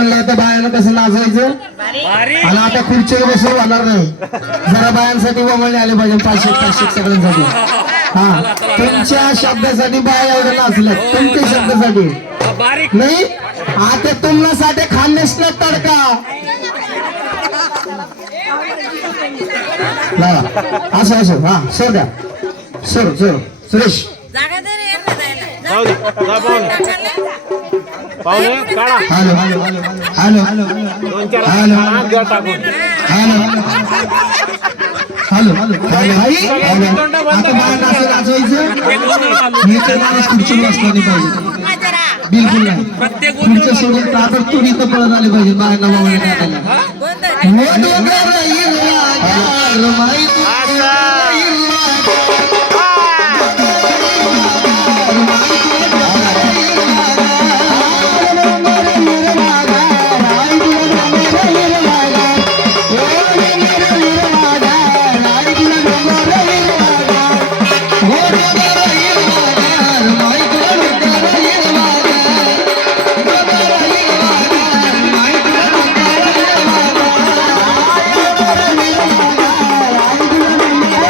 म्हणलं तर बायानं कसं नाचायचं आणि आता खुर्चीवर बसून होणार नाही जरा बायांसाठी वमळणे आले पाहिजे 500 सगळ्यांसाठी हा तुमच्या शब्दासाठी बाया एवढं नाचल्या तुमच्या शब्दासाठी नाही आता तुमच्यासाठी खानदेशला तडका असं असं हा सर द्या sir sir Suresh hello hello hello hello hello hello hello भाई आता बाहेर नाचायचं मी तर माणूस खुर्चीवर बसला नाही पाहिजे बिलकुल नाही खुर्च्या सोडून ताबडतोब इथं पळत आले पाहिजे बाहेर नावाला